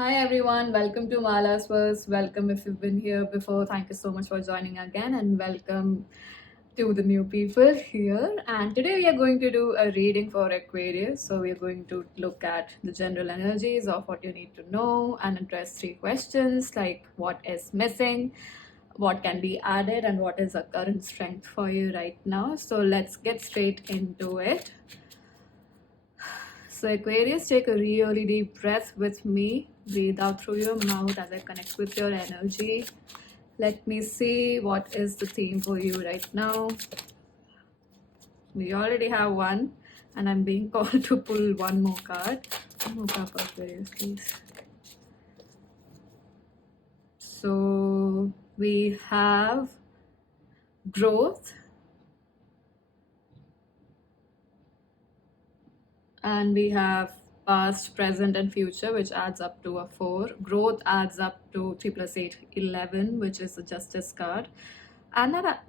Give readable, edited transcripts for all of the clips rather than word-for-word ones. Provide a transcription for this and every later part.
Hi everyone, welcome to Mala's Verse. Welcome if you've been here before. Thank you so much for joining again, and welcome to the new people here. And today we are going to do a reading for Aquarius. So we are going to look at the general energies of what you need to know and address three questions like what is missing, what can be added, and what is a current strength for you right now. So let's get straight into it. So Aquarius, take a really deep breath with me. Breathe out through your mouth as I connect with your energy. Let me see what is the theme for you right now. We already have one, and I'm being called to pull one more card. One more card for Aquarius, please. So we have growth, and we have past, present, and future, which adds up to a 4. Growth adds up to 3 plus 8, 11, which is the Justice card. And that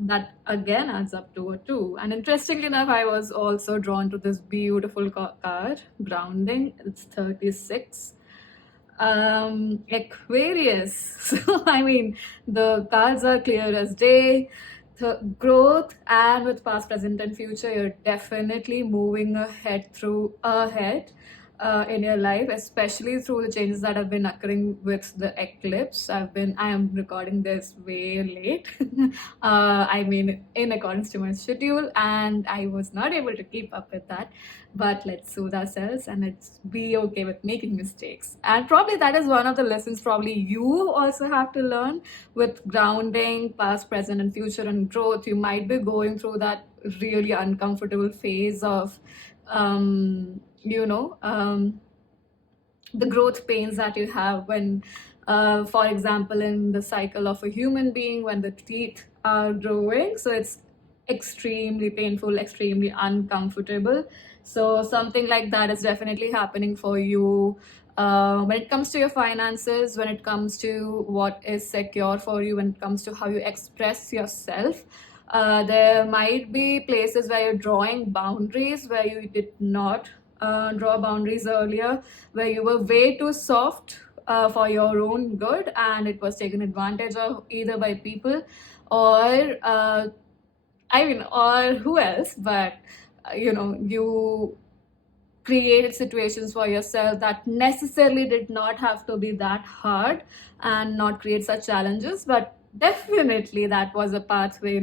again adds up to a 2. And interestingly enough, I was also drawn to this beautiful card, Grounding. It's 36. Aquarius. So, I mean, the cards are clear as day. The growth, and with past, present, and future, you're definitely moving ahead in your life, especially through the changes that have been occurring with the eclipse. I am recording this way late. I mean, in accordance to my schedule, and I was not able to keep up with that. But let's soothe ourselves and let's be okay with making mistakes. And probably that is one of the lessons probably you also have to learn with grounding, past, present, and future, and growth. You might be going through that really uncomfortable phase of the growth pains that you have when, for example, in the cycle of a human being, when the teeth are growing. So it's extremely painful, extremely uncomfortable. So something like that is definitely happening for you. When it comes to your finances, when it comes to what is secure for you, when it comes to how you express yourself, there might be places where you're drawing boundaries where you did not draw boundaries earlier, where you were way too soft for your own good, and it was taken advantage of either by people or or who else, but you created situations for yourself that necessarily did not have to be that hard and not create such challenges, but definitely that was a pathway,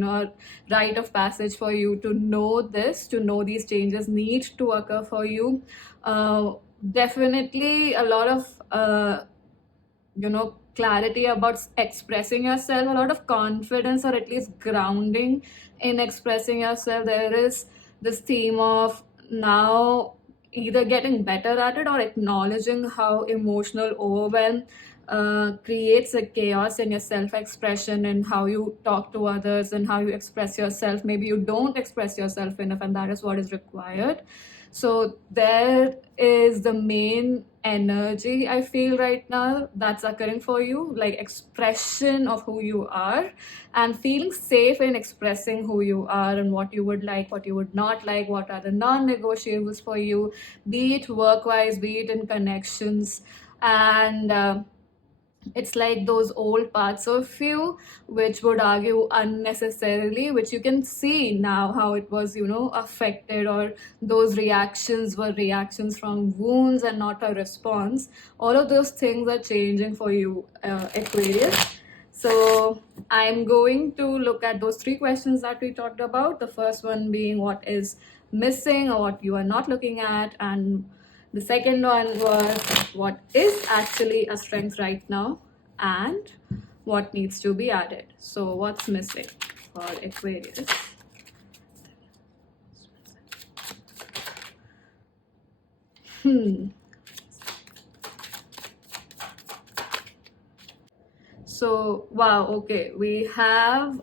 rite of passage for you to know this, to know these changes need to occur for you. Definitely a lot of clarity about expressing yourself, a lot of confidence, or at least grounding in expressing yourself. There is this theme of now either getting better at it or acknowledging how emotional overwhelm creates a chaos in your self-expression and how you talk to others and how you express yourself. Maybe you don't express yourself enough, and that is what is required. So there is the main energy I feel right now that's occurring for you, like expression of who you are and feeling safe in expressing who you are and what you would like, what you would not like, what are the non-negotiables for you, be it work-wise, be it in connections. And it's like those old parts of you which would argue unnecessarily, which you can see now how it was affected, or those reactions were reactions from wounds and not a response. All of those things are changing for you, Aquarius. So I'm going to look at those three questions that we talked about. The first one being what is missing or what you are not looking at, and the second one was what is actually a strength right now and what needs to be added. So what's missing for Aquarius? So wow, okay, we have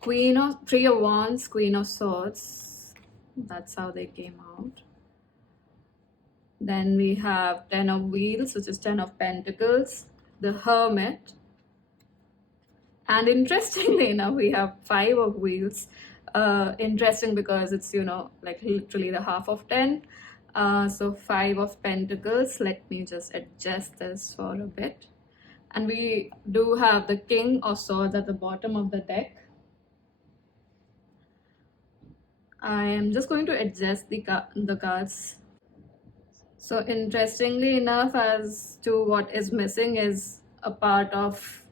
Three of Wands, Queen of Swords. That's how they came out. Then we have 10 of Wheels, which is 10 of Pentacles, the Hermit. And interestingly enough, we have 5 of Wheels. Interesting because it's, like literally the half of 10. So 5 of Pentacles. Let me just adjust this for a bit. And we do have the King of Swords at the bottom of the deck. I am just going to adjust the cards. So interestingly enough, as to what is missing is a part of,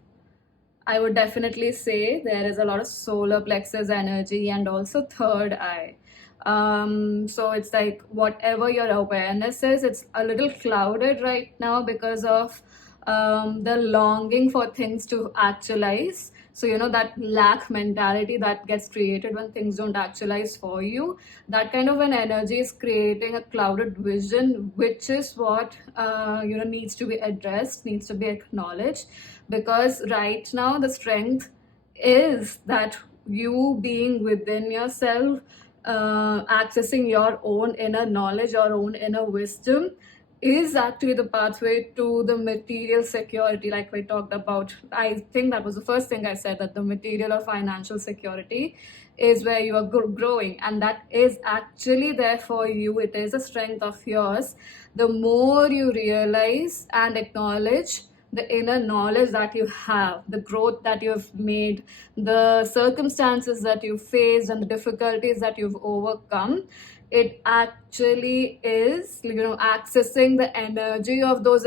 I would definitely say there is a lot of solar plexus energy and also third eye. So it's like whatever your awareness is, it's a little clouded right now because of the longing for things to actualize. So, that lack mentality that gets created when things don't actualize for you, that kind of an energy is creating a clouded vision, which is what, needs to be addressed, needs to be acknowledged. Because right now, the strength is that you being within yourself, accessing your own inner knowledge, your own inner wisdom, is actually the pathway to the material security, like we talked about. I think that was the first thing I said, that the material or financial security is where you are growing, and that is actually there for you. It is a strength of yours. The more you realize and acknowledge the inner knowledge that you have, the growth that you have made, the circumstances that you faced, and the difficulties that you've overcome, it actually is, accessing the energy of those,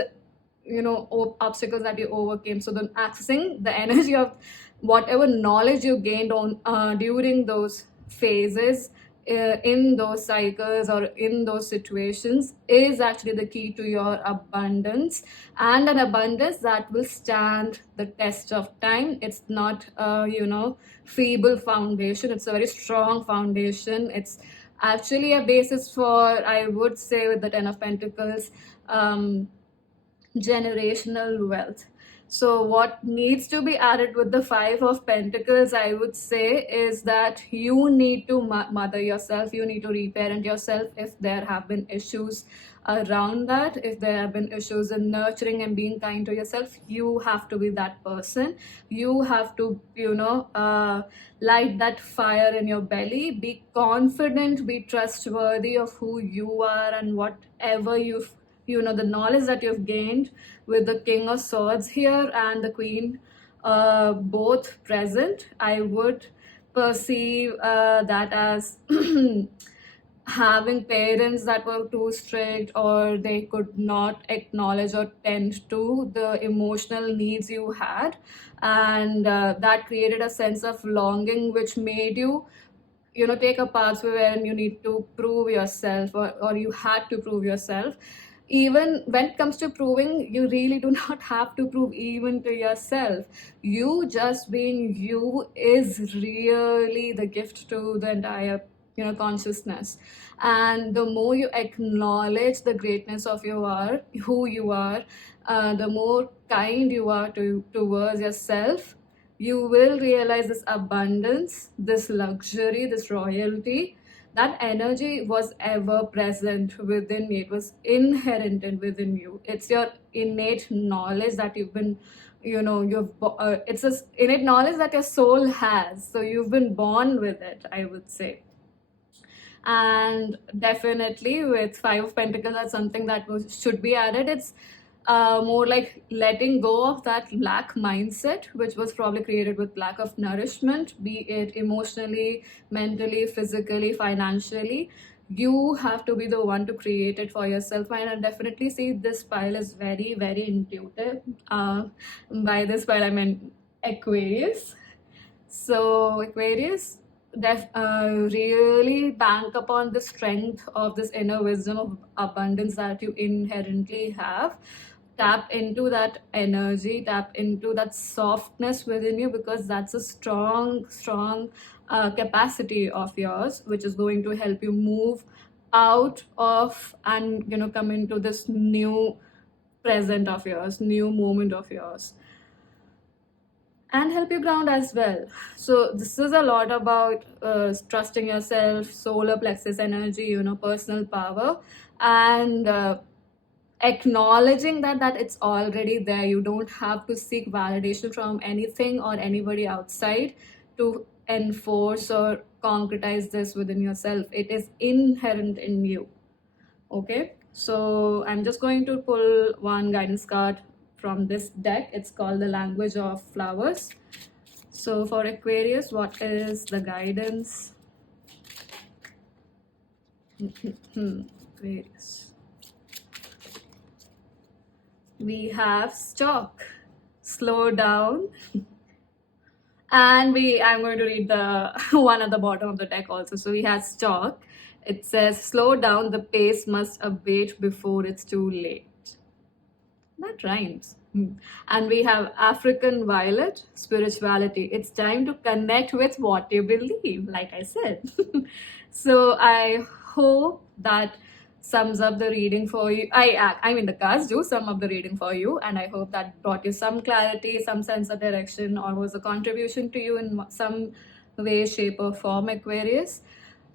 obstacles that you overcame. So then accessing the energy of whatever knowledge you gained on during those phases, in those cycles or in those situations, is actually the key to your abundance, and an abundance that will stand the test of time. It's not a feeble foundation, it's a very strong foundation. It's actually a basis for, I would say, with the 10 of Pentacles, generational wealth. So what needs to be added with the 5 of Pentacles, I would say, is that you need to mother yourself, you need to reparent yourself if there have been issues around that. If there have been issues in nurturing and being kind to yourself, you have to be that person. You have to, light that fire in your belly. Be confident, be trustworthy of who you are, and whatever the knowledge that you've gained with the King of Swords here and the Queen, both present, I would perceive that as having parents that were too strict, or they could not acknowledge or tend to the emotional needs you had, and that created a sense of longing, which made you take a pathway where you need to prove yourself, or you had to prove yourself. Even when it comes to proving, you really do not have to prove even to yourself. You just being you is really the gift to the entire consciousness. And the more you acknowledge the greatness of who you are, the more kind you are towards yourself, you will realize this abundance, this luxury, this royalty. That energy was ever present within me. It was inherent within you. It's your innate knowledge that you've been, it's an innate knowledge that your soul has. So you've been born with it, I would say. And definitely with 5 of Pentacles, that's something that should be added. It's more like letting go of that lack mindset, which was probably created with lack of nourishment, be it emotionally, mentally, physically, financially. You have to be the one to create it for yourself. And I definitely see this pile is very, very intuitive. By this pile, I meant Aquarius. So Aquarius, really bank upon the strength of this inner wisdom of abundance that you inherently have. Tap into that energy, tap into that softness within you, because that's a strong capacity of yours, which is going to help you move out of and come into this new present of yours, new moment of yours, and help you ground as well. So this is a lot about trusting yourself, solar plexus energy, personal power, and acknowledging that it's already there. You don't have to seek validation from anything or anybody outside to enforce or concretize this within yourself. It is inherent in you. Okay, so I'm just going to pull one guidance card from this deck. It's called the Language of Flowers. So for Aquarius, what is the guidance? Aquarius. We have stop, slow down, and I'm going to read the one at the bottom of the deck also. So we have stop. It says, slow down, the pace must abate before it's too late. That rhymes. And we have African violet, spirituality. It's time to connect with what you believe, like I said. So I hope that sums up the reading for you. I mean, the cards do sum up the reading for you, and I hope that brought you some clarity, some sense of direction, or was a contribution to you in some way, shape, or form, Aquarius.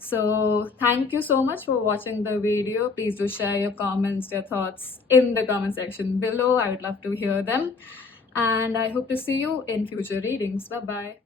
So thank you so much for watching the video. Please do share your comments, your thoughts in the comment section below. I would love to hear them. And I hope to see you in future readings. Bye-bye.